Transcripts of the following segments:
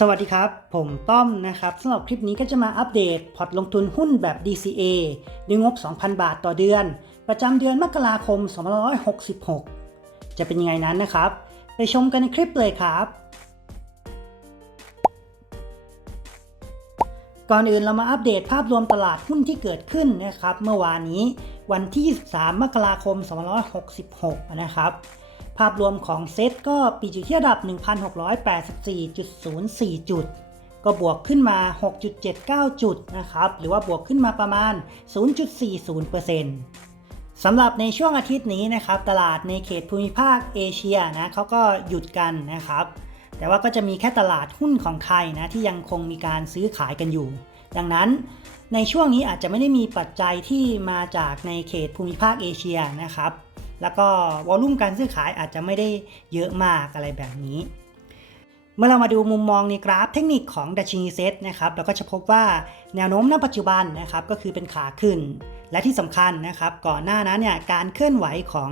สวัสดีครับ ผมต้อมนะครับสำหรับคลิปนี้ก็จะมาอัปเดตพอร์ตลงทุนหุ้นแบบ DCA ด้วยงบ 2,000 บาทต่อเดือน ประจำเดือนมกราคม 2566 จะเป็นยังไงนั้นนะครับ ไปชมกันในคลิปเลยครับ ก่อนอื่นเรามาอัปเดตภาพรวมตลาดหุ้นที่เกิดขึ้นนะครับ เมื่อวานนี้วันที่ 23 มกราคม 2566 นะครับ ภาพรวมของเซตก็ปิดอยู่ที่ระดับ 1,684.04 จุด ก็บวกขึ้นมา 6.79 จุดนะครับ หรือว่าบวกขึ้นมาประมาณ 0.40%สำหรับในช่วงอาทิตย์นี้นะครับ ตลาดในเขตภูมิภาคเอเชียนะเขาก็หยุดกันนะครับ แต่ว่าก็จะมีแค่ตลาดหุ้นของไทยนะที่ยังคงมีการซื้อขายกันอยู่ ดังนั้นในช่วงนี้อาจจะไม่ได้มีปัจจัยที่มาจากในเขตภูมิภาคเอเชียนะครับ แล้วก็วอลุ่มการซื้อขายอาจจะไม่ได้เยอะมากอะไรแบบนี้ เมื่อเรามาดูมุมมองในกราฟเทคนิคของดัชนีเซตนะครับเราก็จะพบว่าแนวโน้มณปัจจุบันนะครับก็คือเป็นขาขึ้น และที่สำคัญนะครับ ก่อนหน้านั้นเนี่ยการเคลื่อนไหวของ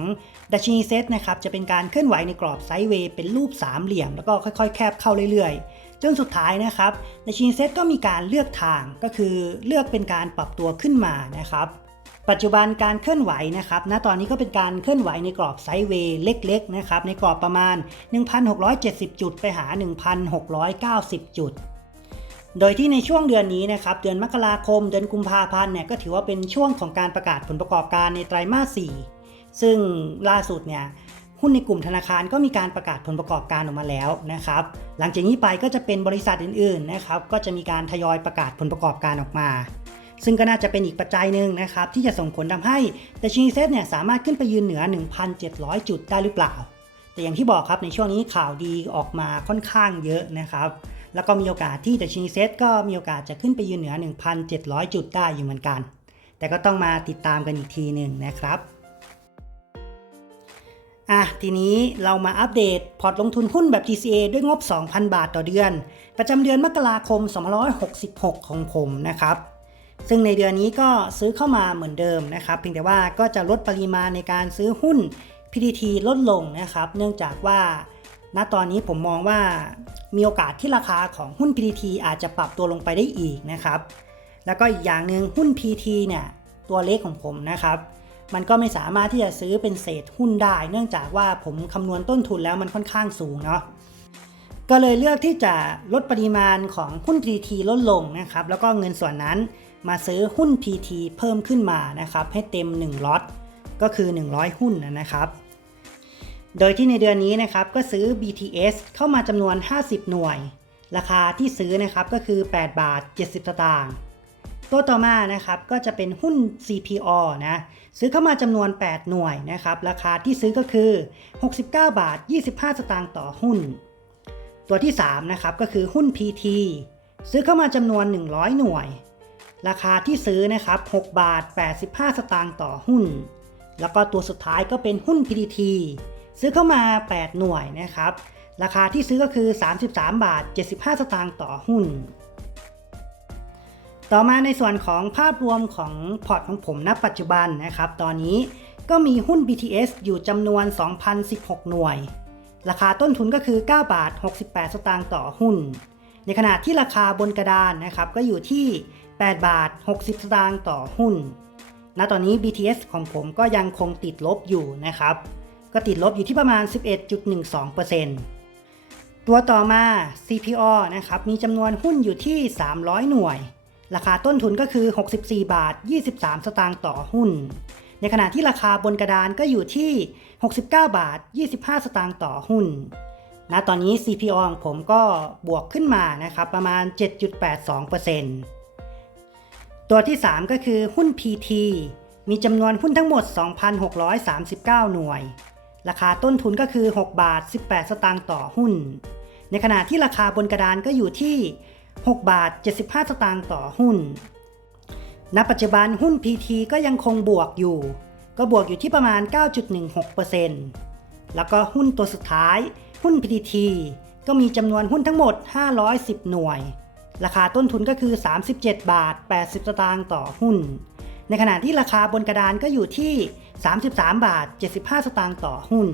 ดัชนีเซตนะครับจะเป็นการเคลื่อนไหวในกรอบไซด์เวย์เป็นรูปสามเหลี่ยม แล้วก็ค่อยๆ แคบเข้าเรื่อยๆจนสุดท้ายนะครับดัชนีเซตก็มีการเลือกทางก็คือเลือกเป็นการปรับตัวขึ้นมานะครับ ปัจจุบันการเคลื่อนไหวนะครับณตอนนี้ก็เป็นการเคลื่อนไหวในกรอบไซด์เวย์เล็กๆนะครับในกรอบประมาณ 1,670 จุดไปหา 1,690 จุดโดยที่ในช่วงเดือนนี้นะครับเดือนมกราคมเดือนกุมภาพันธ์เนี่ยก็ถือว่าเป็นช่วงของการประกาศผลประกอบการในไตรมาส 4 ซึ่งล่าสุดเนี่ยหุ้นในกลุ่มธนาคารก็มีการประกาศผลประกอบการออกมาแล้วนะครับหลังจากนี้ไปก็จะเป็นบริษัทอื่นๆนะครับก็จะมีการทยอยประกาศผลประกอบการออกมา ซึ่งก็น่าจะเป็นอีกปัจจัยหนึ่งนะครับที่จะส่งผลทำให้ดัชนีเซ็ตเนี่ยสามารถขึ้นไปยืนเหนือ 1,700 จุดได้หรือเปล่า แต่อย่างที่บอกครับในช่วงนี้ข่าวดีออกมาค่อนข้างเยอะนะครับแล้วก็มีโอกาสที่ดัชนีเซ็ตก็มีโอกาสจะขึ้นไปยืนเหนือ 1,700 จุดได้อยู่เหมือนกัน แต่ก็ต้องมาติดตามกันอีกทีหนึ่งนะครับอะทีนี้เรามาอัปเดตพอร์ตลงทุนหุ้นแบบ TCA ด้วยงบ 2,000 บาทต่อเดือน ประจำเดือนมกราคม 2566 ของผมนะครับ ซึ่งในเดือนนี้ก็ซื้อเข้ามาเหมือนเดิมนะครับ เพียงแต่ว่าก็จะลดปริมาณในการซื้อหุ้น PTT ลดลงนะครับ เนื่องจากว่า ณตอนนี้ผมมองว่ามีโอกาสที่ราคาของหุ้น PTT อาจจะปรับตัวลงไปได้อีกนะครับ แล้วก็อีกอย่างหนึ่งหุ้น PT เนี่ยตัวเลขของผมนะครับ มันก็ไม่สามารถที่จะซื้อเป็นเศษหุ้นได้ เนื่องจากว่าผมคำนวณต้นทุนแล้วมันค่อนข้างสูงเนาะก็เลยเลือกที่จะลดปริมาณของหุ้น PT ลดลงนะครับ แล้วก็เงินส่วนนั้น มาซื้อหุ้น PT เพิ่มขึ้นมานะครับ ให้เต็ม 1ล็อตก็คือ 100 หุ้นนะครับ โดยที่ในเดือนนี้นะครับก็ซื้อ BTS เข้ามาจำนวน 50 หน่วย ราคาที่ซื้อนะครับก็คือ 8 บาท 70 สตางค์ตัวต่อมานะครับก็จะเป็นหุ้น CPO นะซื้อเข้ามาจำนวน 8 หน่วยนะครับ ราคาที่ซื้อก็คือ 69 บาท 25 สตางค์ต่อหุ้น ตัวที่3นะครับก็คือหุ้น PT ซื้อเข้ามาจำนวน 100 หน่วย ราคาที่ซื้อนะครับ 6 บาท 85 สตางค์ต่อหุ้น แล้วก็ตัวสุดท้ายก็เป็นหุ้น PTT ซื้อเข้ามา 8 หน่วยนะครับ ราคาที่ซื้อก็คือ 33 บาท 75 สตางค์ต่อหุ้น ต่อมาในส่วนของภาพรวมของพอร์ตของผมณปัจจุบันนะครับ ตอนนี้ก็มีหุ้น BTS อยู่จำนวน 2,016 หน่วย ราคาต้นทุนก็คือ 9 บาท 68 สตางค์ต่อหุ้น ในขณะที่ราคาบนกระดานนะครับก็อยู่ที่ 8 บาท 60 สตางค์ต่อหุ้น ณ ตอนนี้ BTS ของผมก็ยังคงติดลบอยู่นะครับ ก็ติดลบอยู่ที่ประมาณ 11.12%ตัวต่อมา CPO นะครับ มีจำนวนหุ้นอยู่ที่ 300 หน่วย ราคาต้นทุนก็คือ 64 บาท 23 สตางค์ต่อหุ้น ในขณะที่ราคาบนกระดานก็อยู่ที่ 69 บาท 25 สตางค์ต่อหุ้นณตอนนี้ CPO ของผมก็บวกขึ้นมานะครับ ประมาณ 7.82% ตัวที่ 3 ก็คือหุ้น PT มีจำนวนหุ้นทั้งหมด 2,639 หน่วย ราคาต้นทุนก็คือ 6 บาท 18 สตางค์ต่อหุ้น ในขณะที่ราคาบนกระดานก็อยู่ที่ 6 บาท 75 สตางค์ต่อหุ้น ณ ปัจจุบันหุ้น PT ก็ยังคงบวกอยู่ ก็บวกอยู่ที่ประมาณ 9.16%แล้วก็หุ้นตัวสุดท้าย หุ้น PTT ก็มีจำนวนหุ้นทั้งหมด 510 หน่วย ราคาต้นทุนก็คือ 37 บาท 80 สตางค์ต่อหุ้น ในขณะที่ราคาบนกระดานก็อยู่ที่ 33 บาท 75 สตางค์ต่อหุ้น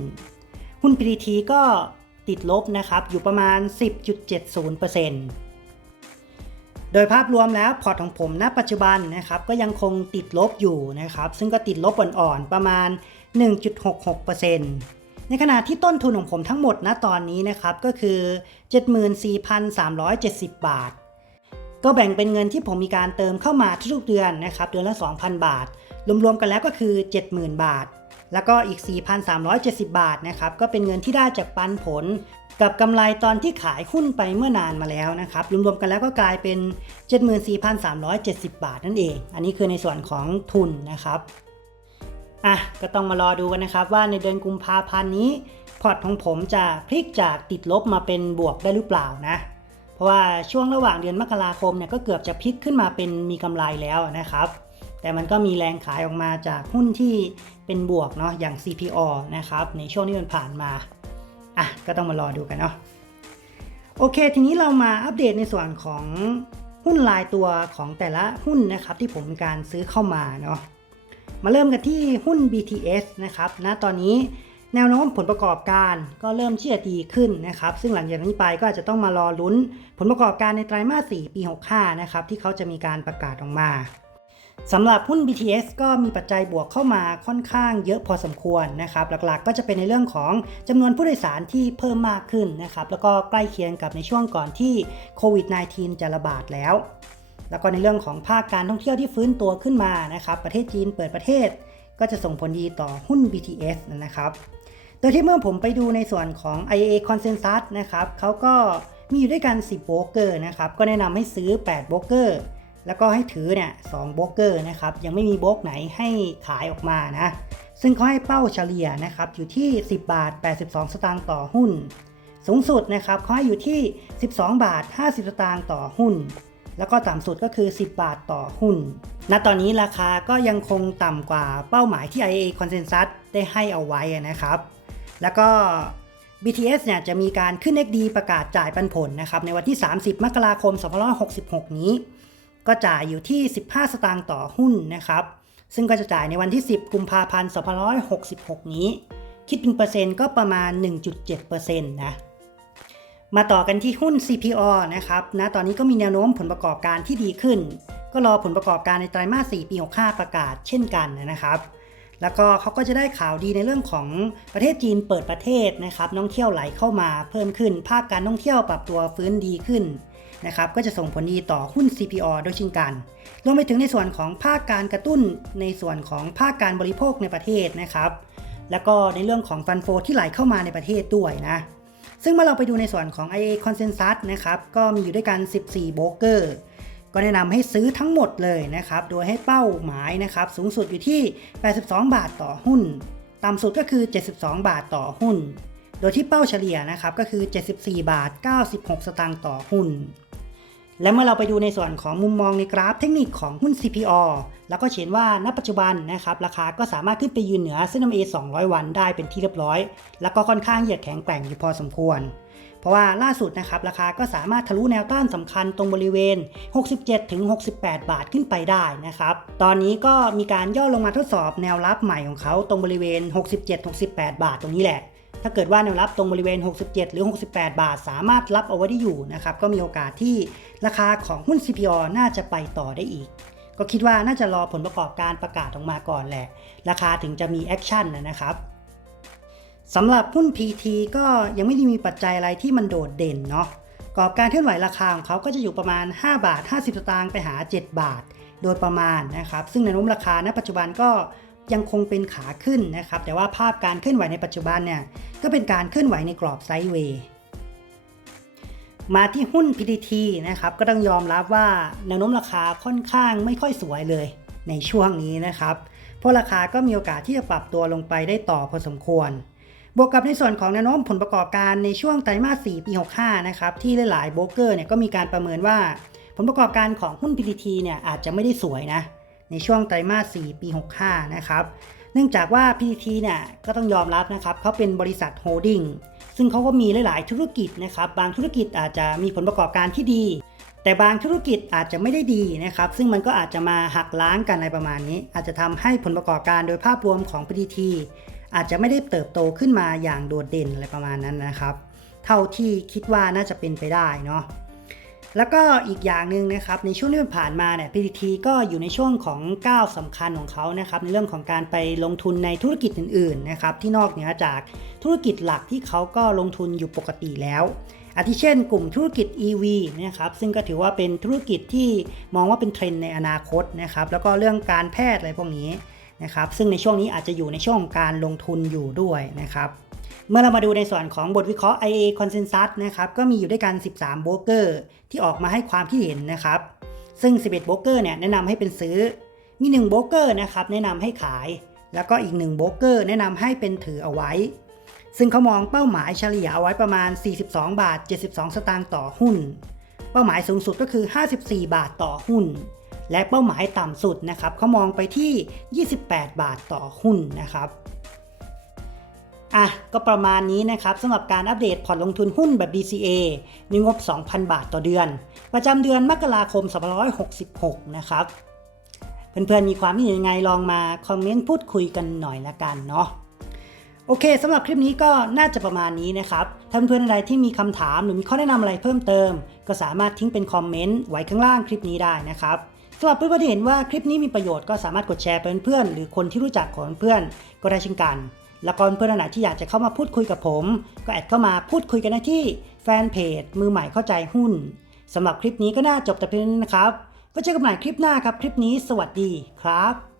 หุ้น PTT ก็ติดลบนะครับ อยู่ประมาณ 10.70%โดยภาพรวมแล้วพอร์ตของผมณปัจจุบันนะครับก็ยังคงติดลบอยู่นะครับ ซึ่งก็ติดลบอ่อนๆประมาณ 1.66%ในขณะที่ต้นทุนของผมทั้งหมดณตอนนี้นะครับก็คือ 74,370 บาท ก็แบ่งเป็นเงินที่ผมมีการเติมเข้ามาทุกเดือนนะครับเดือนละ 2,000 บาท รวมๆกันแล้วก็คือ 70,000 บาท แล้วก็อีก 4,370 บาทนะครับก็เป็นเงินที่ได้จากปันผล กับกำไรตอนที่ขายหุ้นไปเมื่อนานมาแล้วนะครับรวมๆกันแล้วก็กลายเป็น 74,370 บาทนั่นเอง อันนี้คือในส่วนของทุนนะครับอะก็ต้องมารอดูกันนะครับว่าในเดือนกุมภาพันธ์นี้พอร์ตของผมจะพลิกจากติดลบมาเป็นบวกได้หรือเปล่านะ เพราะว่าช่วงระหว่างเดือนมกราคมเนี่ยก็เกือบจะพลิกขึ้นมาเป็นมีกำไรแล้วนะครับ แต่มันก็มีแรงขายออกมาจากหุ้นที่เป็นบวกเนาะอย่าง CPO นะครับในช่วงที่มันผ่านมาอะก็ต้องมารอดูกันเนาะโอเค ทีนี้เรามาอัปเดตในส่วนของหุ้นรายตัวของแต่ละหุ้นนะครับที่ผมการซื้อเข้ามาเนาะมาเริ่มกันที่หุ้น BTS นะครับณตอนนี้ แนวโน้มผลประกอบการก็เริ่มที่จะดีขึ้นนะครับ ซึ่งหลังจากนี้ไปก็อาจจะต้องมารอลุ้น ผลประกอบการในไตรมาส 4 ปี 65 นะครับ ที่เขาจะมีการประกาศออกมาสำหรับหุ้น BTS ก็มีปัจจัยบวกเข้ามาค่อนข้างเยอะพอสมควรนะครับ หลักๆ ก็จะเป็นในเรื่องของจำนวนผู้โดยสารที่เพิ่มมากขึ้นนะครับ แล้วก็ใกล้เคียงกับในช่วงก่อนที่โควิด -19 จะระบาดแล้ว แล้วก็ในเรื่องของภาคการท่องเที่ยวที่ฟื้นตัวขึ้นมานะครับ ประเทศจีนเปิดประเทศก็จะส่งผลดีต่อหุ้น BTS นะครับ โดยที่เมื่อผมไปดูในส่วนของ IAA Consensus นะครับเขาก็มีอยู่ด้วยกัน 10โบรกเกอร์นะครับ ก็แนะนำให้ซื้อ 8โบรกเกอร์ แล้วก็ให้ถือเนี่ย2โบรกเกอร์นะครับ ยังไม่มีโบรกไหนให้ขายออกมานะ ซึ่งเขาให้เป้าเฉลี่ยนะครับ อยู่ที่ 10 บาท 82 สตางค์ต่อหุ้น สูงสุดนะครับเขาให้อยู่ที่ 12 บาท 50 สตางค์ต่อหุ้น แล้วก็ต่ำสุดก็คือ 10 บาทต่อหุ้น ณ ตอนนี้ราคาก็ยังคงต่ำกว่าเป้าหมายที่ IA Consensus ได้ให้เอาไว้นะครับ แล้วก็ BTS เนี่ยจะมีการขึ้น XD ประกาศจ่ายปันผลนะครับในวันที่ 30 มกราคม 2566 นี้ ก็จ่ายอยู่ที่ 15 สตางค์ต่อหุ้นนะครับ ซึ่งก็จะจ่ายในวันที่ 10 กุมภาพันธ์ 2566 นี้ คิดเป็นเปอร์เซ็นต์ก็ประมาณ 1.7%นะมาต่อกันที่หุ้น CPO นะครับณตอนนี้ก็มีแนวโน้มผลประกอบการที่ดีขึ้น ก็รอผลประกอบการในไตรมาส 4 ปี 65 ประกาศเช่นกันนะครับ แล้วก็เขาก็จะได้ข่าวดีในเรื่องของประเทศจีนเปิดประเทศนะครับท่องเที่ยวไหลเข้ามาเพิ่มขึ้น ภาคการท่องเที่ยวปรับตัวฟื้นดีขึ้นนะครับก็จะส่งผลดีต่อหุ้น CPO โดยเช่นกันรวมไปถึงในส่วนของภาคการกระตุ้นในส่วนของภาคการบริโภคในประเทศนะครับแล้วก็ในเรื่องของฟันโฟที่ไหลเข้ามาในประเทศด้วยนะซึ่งเมื่อเราไปดูในส่วนของ IA Consensus นะครับก็มีอยู่ด้วยกัน 14โบรกเกอร์ ก็แนะนำให้ซื้อทั้งหมดเลยนะครับ โดยให้เป้าหมายนะครับสูงสุดอยู่ที่ 82 บาทต่อหุ้น ต่ำสุดก็คือ 72 บาทต่อหุ้น โดยที่เป้าเฉลี่ยนะครับก็คือ 74 บาท 96 สตางค์ต่อหุ้น และเมื่อเราไปดูในส่วนของมุมมองในกราฟเทคนิคของหุ้น CPO แล้วก็เห็นว่าณปัจจุบันนะครับราคาก็สามารถขึ้นไปยืนเหนือเส้น MA 200 วันได้เป็นที่เรียบร้อย แล้วก็ค่อนข้างเหยียดแข็งแกร่งอยู่พอสมควร เพราะว่าล่าสุดนะครับราคาก็สามารถทะลุแนวต้านสำคัญตรงบริเวณ 67-68 บาทขึ้นไปได้นะครับ ตอนนี้ก็มีการย่อลงมาทดสอบแนวรับใหม่ของเขาตรงบริเวณ 67-68 บาทตรงนี้แหละถ้าเกิดว่าแนวรับตรงบริเวณ 67 หรือ 68 บาท สามารถรับเอาไว้ได้อยู่นะครับ ก็มีโอกาสที่ราคาของหุ้น CPO น่าจะไปต่อได้อีก ก็คิดว่าน่าจะรอผลประกอบการประกาศออกมาก่อนแหละ ราคาถึงจะมีแอคชั่นนะครับ สำหรับหุ้น PT ก็ยังไม่ได้มีปัจจัยอะไรที่มันโดดเด่นเนาะกรอบการเคลื่อนไหวราคาของเขาก็จะอยู่ประมาณ 5 บาท 50 สตางค์ไปหา 7 บาท โดยประมาณนะครับ ซึ่งแนวโน้มราคาณปัจจุบันก็ยังคงเป็นขาขึ้นนะครับ แต่ว่าภาพการเคลื่อนไหวในปัจจุบันเนี่ยก็เป็นการเคลื่อนไหวในกรอบไซด์เวย์มาที่หุ้น PTT นะครับ ก็ต้องยอมรับว่าแนวโน้มราคาค่อนข้างไม่ค่อยสวยเลยในช่วงนี้นะครับ เพราะราคาก็มีโอกาสที่จะปรับตัวลงไปได้ต่อพอสมควร บวกกับในส่วนของแนวโน้มผลประกอบการในช่วงไตรมาส 4 ปี 65 นะครับ ที่หลายๆโบรกเกอร์เนี่ยก็มีการประเมินว่า ผลประกอบการของหุ้น PTT เนี่ยอาจจะไม่ได้สวยนะ ในช่วงไตรมาส 4 ปี 65 นะครับ เนื่องจากว่า PTT เนี่ยก็ต้องยอมรับนะครับเขาเป็นบริษัทโฮลดิ้งซึ่งเขาก็มีหลายๆธุรกิจนะครับ บางธุรกิจอาจจะมีผลประกอบการที่ดี แต่บางธุรกิจอาจจะไม่ได้ดีนะครับ ซึ่งมันก็อาจจะมาหักล้างกันอะไรประมาณนี้ อาจจะทำให้ผลประกอบการโดยภาพรวมของ PTT อาจจะไม่ได้เติบโตขึ้นมาอย่างโดดเด่นอะไรประมาณนั้นนะครับ เท่าที่คิดว่าน่าจะเป็นไปได้เนาะแล้วก็อีกอย่างหนึ่งนะครับในช่วงที่ผ่านมาเนี่ย PTT ก็อยู่ในช่วงของก้าวสำคัญของเขานะครับในเรื่องของการไปลงทุนในธุรกิจอื่นๆนะครับที่นอกเหนือจากธุรกิจหลักที่เขาก็ลงทุนอยู่ปกติแล้วอาทิเช่น กลุ่มธุรกิจ EV นะครับซึ่งก็ถือว่าเป็นธุรกิจที่มองว่าเป็นเทรนด์ในอนาคตนะครับแล้วก็เรื่องการแพทย์อะไรพวกนี้ นะครับซึ่งในช่วงนี้อาจจะอยู่ในช่วงของการลงทุนอยู่ด้วยนะครับเมื่อเรามาดูในส่วนของบทวิเคราะห์ IA Consensus นะครับก็มีอยู่ด้วยกัน 13 โบรกเกอร์ที่ออกมาให้ความคิดเห็นนะครับซึ่ง 11 โบรกเกอร์เนี่ยแนะนำให้เป็นซื้อ มี 1 โบรกเกอร์นะครับแนะนำให้ขาย แล้วก็อีก 1 โบรกเกอร์แนะนำให้เป็นถือเอาไว้ ซึ่งเขามองเป้าหมายเฉลี่ยเอาไว้ประมาณ 42 บาท 72 สตางค์ต่อหุ้น เป้าหมายสูงสุดก็คือ 54 บาทต่อหุ้น และเป้าหมายต่ำสุดนะครับเขามองไปที่ 28 บาทต่อหุ้นนะครับอะก็ประมาณนี้นะครับสำหรับการอัปเดตพอร์ตลงทุนหุ้นแบบ DCA ในงบ 2,000 บาทต่อเดือน ประจำเดือนมกราคม2566 นะครับ เพื่อนๆมีความคิดเห็นยังไงลองมาคอมเมนต์พูดคุยกันหน่อยละกันเนาะโอเคสำหรับคลิปนี้ก็น่าจะประมาณนี้นะครับถ้าเพื่อนๆอะไรที่มีคำถามหรือมีข้อแนะนำอะไรเพิ่มเติม ก็สามารถทิ้งเป็นคอมเมนต์ไว้ข้างล่างคลิปนี้ได้นะครับ สำหรับเพื่อนๆที่เห็นว่าคลิปนี้มีประโยชน์ก็สามารถกดแชร์ไปเป็นเพื่อนๆหรือคนที่รู้จักของเพื่อนก็ได้เช่นกัน แล้วก็เพื่อนๆไหนที่อยากจะเข้ามาพูดคุยกับผม ก็แอดเข้ามาพูดคุยกันได้ที่แฟนเพจมือใหม่เข้าใจหุ้นสำหรับคลิปนี้ก็น่าจบแต่เพียงนี้นะครับไว้เจอกันใหม่คลิปหน้าครับคลิปนี้ สวัสดีครับ